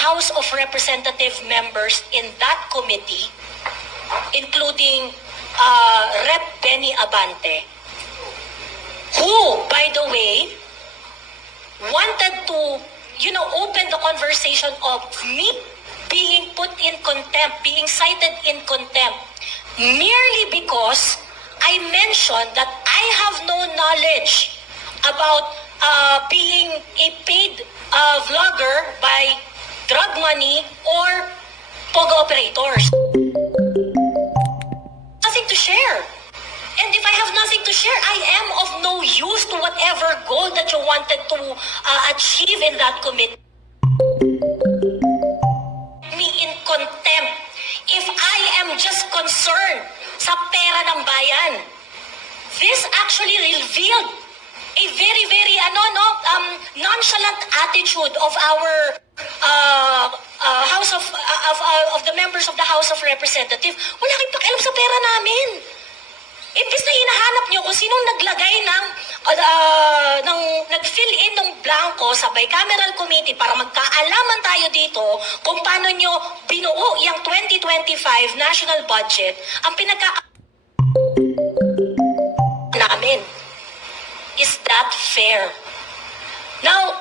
House of Representative members in that committee, including Rep. Benny Abante, who, by the way, wanted to, open the conversation of me being put in contempt, being cited in contempt, merely because I mentioned that I have no knowledge about being a paid vlogger by drug money or POGO operators. Nothing to share. And if I have nothing to share, I am of no use to whatever goal that you wanted to achieve in that committee. Me in contempt. If I am just concerned sa pera ng bayan, this actually revealed a very, very nonchalant attitude of our of the members of the House of Representatives. Wala kayong pakialam sa pera namin. Imbis na hinahanap nyo kung sinong naglagay nag-fill in ng blanco sa bicameral committee para magkaalaman tayo dito kung paano nyo binuo yung 2025 national budget, ang namin. Is that fair? Now,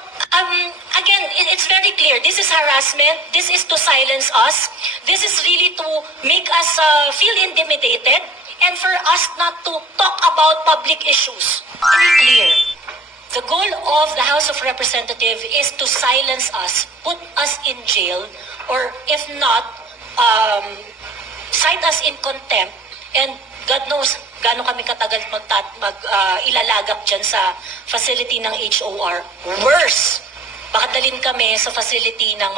again, it's very clear. This is harassment. This is to silence us. This is really to make us feel intimidated and for us not to talk about public issues. Very clear. The goal of the House of Representatives is to silence us, put us in jail, or if not, cite us in contempt, and God knows gaano kami katagal ilalagak dyan sa facility ng HOR. Worse, baka dalhin kami sa facility ng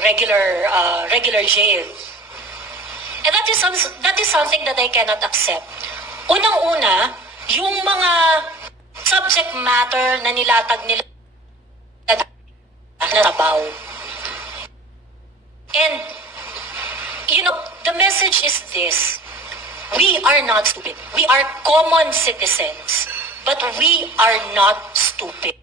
regular jail. And that is something that I cannot accept. Unang-una, yung mga subject matter na nilatag nila na tabaw. And, the message is this. We are not stupid. We are common citizens, but we are not stupid.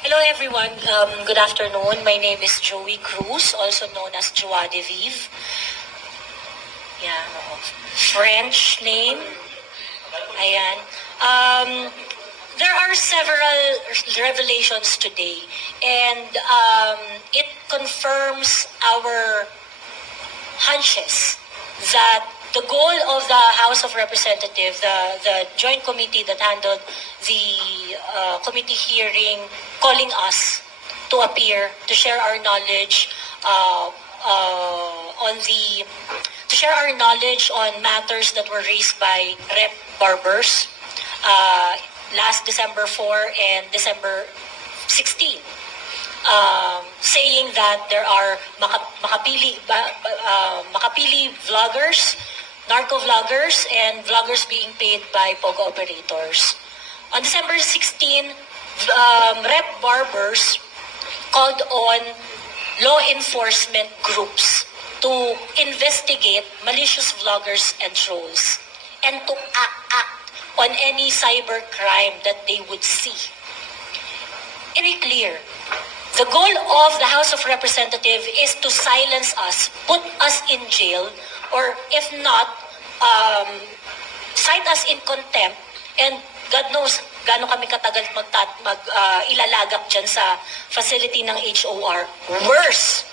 Hello everyone. Good afternoon. My name is Joey Cruz, also known as Joie de Vive. Yeah, French name. Ayan. There are several revelations today, and it confirms our hunches that the goal of the House of Representatives, the joint committee that handled the committee hearing, calling us to appear, to share our knowledge on matters that were raised by Rep. Barbers last December 4 and December 16. Saying that there are makapili vloggers, narco vloggers, and vloggers being paid by POGO operators. On December 16, Rep. Barbers called on law enforcement groups to investigate malicious vloggers and trolls and to act on any cyber crime that they would see. Very clear. The goal of the House of Representatives is to silence us, put us in jail, or if not, cite us in contempt, and God knows gaano kami katagal ilalagak dyan sa facility ng HOR. Worse,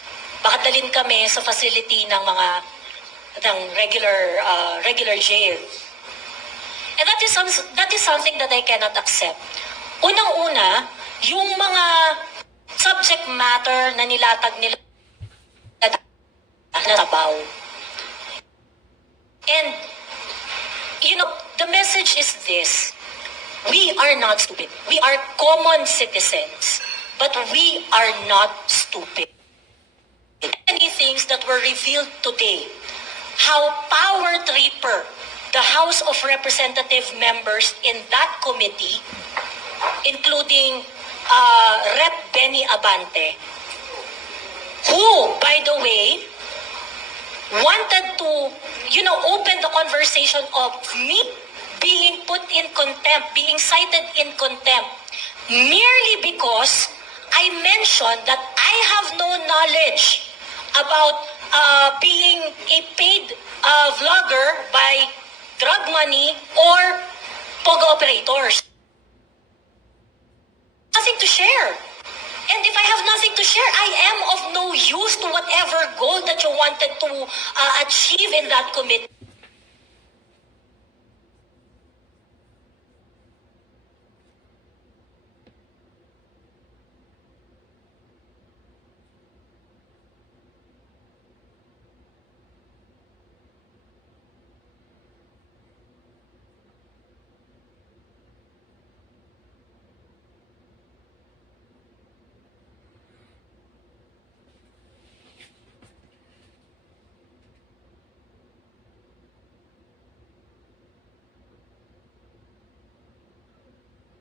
baka dalhin kami sa facility ng regular jail. And that is something that I cannot accept. Unang-una, yung mga subject matter na nilatag nila na tabaw. And, the message is this. We are not stupid. We are common citizens, but we are not stupid. Many things that were revealed today, how power tripper the House of Representative members in that committee, including including Rep. Benny Abante, who, by the way, wanted to, open the conversation of me being put in contempt, being cited in contempt, merely because I mentioned that I have no knowledge about being a paid vlogger by drug money or POGO operators. Nothing to share. And if I have nothing to share, I am of no use to whatever goal that you wanted to achieve in that committee.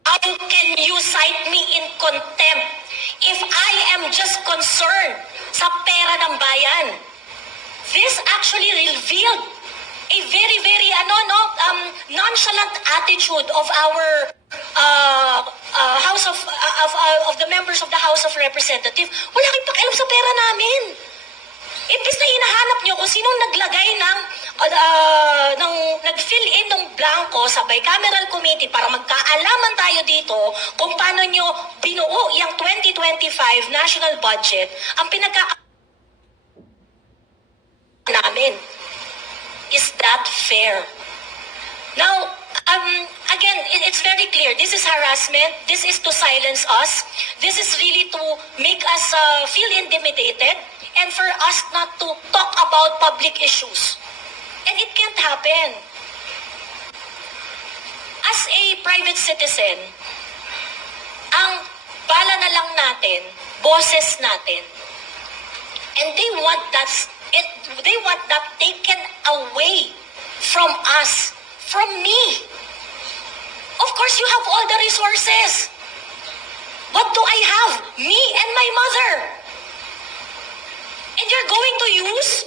How can you cite me in contempt if I am just concerned sa pera ng bayan? This actually revealed a very, very nonchalant attitude of our of the members of the House of Representatives. Wala kayong pakialam sa pera namin. Imbis na hinahanap nyo kung sinong naglagay ng nag-fill in ng blanco sa bicameral committee para magkaalaman tayo dito kung paano nyo binuo yung 2025 national budget, ang namin. Is that fair? Now, again, it's very clear. This is harassment. This is to silence us. This is really to make us feel intimidated and for us not to talk about public issues. And it can't happen. As a private citizen, ang bala na lang natin, boses natin. And they want that taken away from us, from me. Of course, you have all the resources. What do I have? Me and my mother. And you're going to use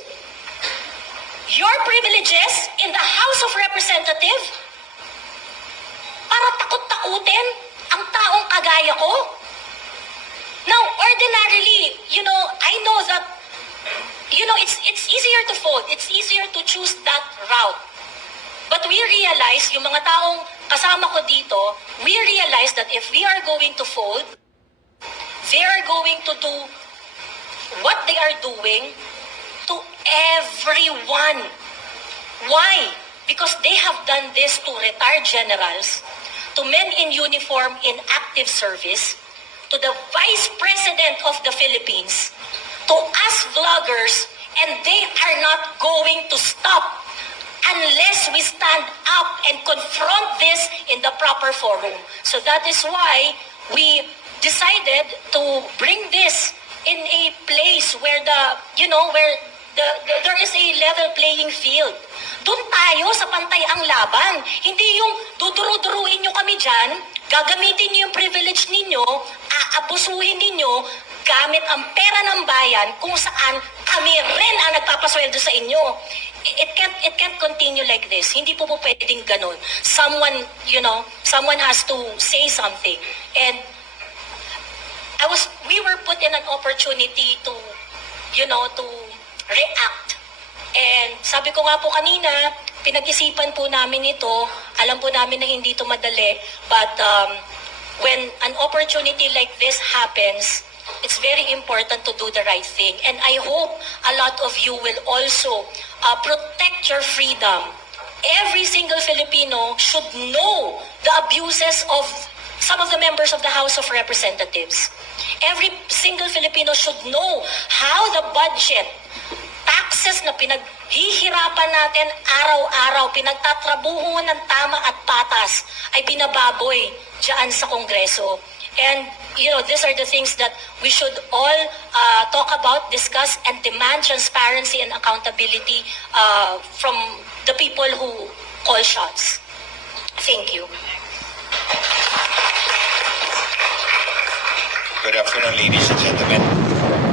your privileges in the House of Representatives para takot-takutin ang taong kagaya ko? Now, ordinarily, I know that, it's easier to fold. It's easier to choose that route. But we realize, yung mga taong kasama ko dito, we realize that if we are going to fold, they are going to do what they are doing to everyone. Why? Because they have done this to retired generals, to men in uniform in active service, to the Vice President of the Philippines, to us vloggers, and they are not going to stop unless we stand up and confront this in the proper forum. So that is why we decided to bring this in a place where there is a level playing field. Doon tayo sa pantay ang laban. Hindi yung duduru-duruin nyo kami dyan, gagamitin nyo yung privilege ninyo, aabusuhin ninyo, gamit ang pera ng bayan kung saan kami rin ang nagpapasweldo sa inyo. It can't continue like this. Hindi po pwedeng ganun. Someone has to say something. And we were put in an opportunity to react. And sabi ko nga po kanina, pinag-isipan po namin ito. Alam po namin na hindi ito madali. But when an opportunity like this happens, it's very important to do the right thing. And I hope a lot of you will also protect your freedom. Every single Filipino should know the abuses of some of the members of the House of Representatives. Every single Filipino should know how the budget, taxes na pinaghihirapan natin araw-araw, pinagtatrabuho ng tama at patas, ay binababoy dyan sa Kongreso. And, these are the things that we should all talk about, discuss, and demand transparency and accountability from the people who call shots. Thank you. Good afternoon, ladies and gentlemen.